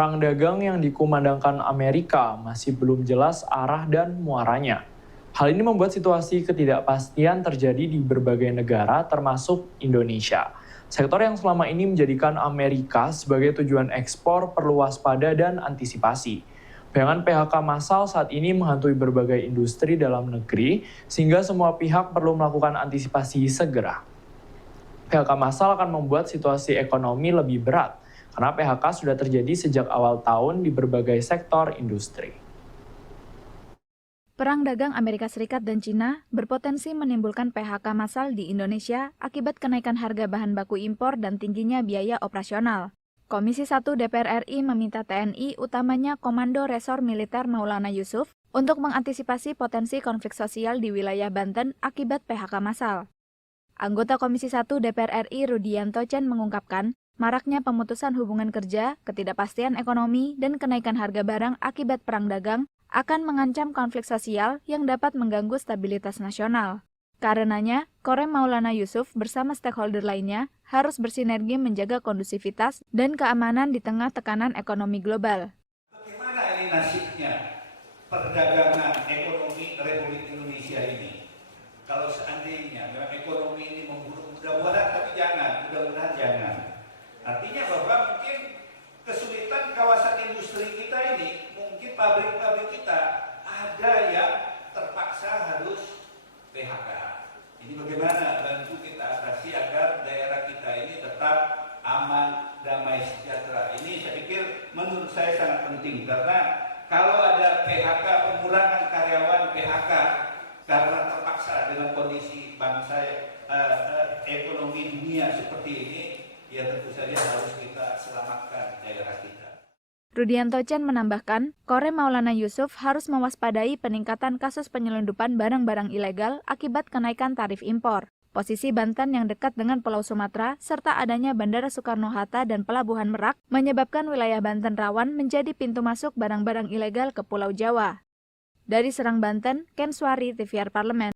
Perang dagang yang dikumandangkan Amerika masih belum jelas arah dan muaranya. Hal ini membuat situasi ketidakpastian terjadi di berbagai negara termasuk Indonesia. Sektor yang selama ini menjadikan Amerika sebagai tujuan ekspor perlu waspada dan antisipasi. Bayangan PHK massal saat ini menghantui berbagai industri dalam negeri, sehingga semua pihak perlu melakukan antisipasi segera. PHK massal akan membuat situasi ekonomi lebih berat, karena PHK sudah terjadi sejak awal tahun di berbagai sektor industri. Perang dagang Amerika Serikat dan Cina berpotensi menimbulkan PHK massal di Indonesia akibat kenaikan harga bahan baku impor dan tingginya biaya operasional. Komisi 1 DPR RI meminta TNI, utamanya Komando Resor Militer Maulana Yusuf, untuk mengantisipasi potensi konflik sosial di wilayah Banten akibat PHK massal. Anggota Komisi 1 DPR RI Rudianto Tjen mengungkapkan, maraknya pemutusan hubungan kerja, ketidakpastian ekonomi, dan kenaikan harga barang akibat perang dagang akan mengancam konflik sosial yang dapat mengganggu stabilitas nasional. Karenanya, Korem Maulana Yusuf bersama stakeholder lainnya harus bersinergi menjaga kondusivitas dan keamanan di tengah tekanan ekonomi global. Bagaimana ini nasibnya perdagangan ekonomi Republik Indonesia ini? Kalau seandainya memang ekonomi ini memburuk, mudah-mudahan, tapi mudah-mudahan jangan. Artinya bahwa mungkin kesulitan kawasan industri kita ini, mungkin pabrik-pabrik kita ada yang terpaksa harus PHK. Ini bagaimana bantu kita atasi agar daerah kita ini tetap aman, damai, sejahtera. Ini saya pikir menurut saya sangat penting, karena kalau ada PHK, pengurangan karyawan PHK karena terpaksa dengan kondisi bangsa ekonomi dunia seperti ini, ya tentu saja harus kita selamatkan daerah kita. Rudianto Tjen menambahkan, Korem Maulana Yusuf harus mewaspadai peningkatan kasus penyelundupan barang-barang ilegal akibat kenaikan tarif impor. Posisi Banten yang dekat dengan Pulau Sumatera, serta adanya Bandara Soekarno-Hatta dan Pelabuhan Merak, menyebabkan wilayah Banten rawan menjadi pintu masuk barang-barang ilegal ke Pulau Jawa. Dari Serang, Banten, Ken Swari, TVR Parlemen.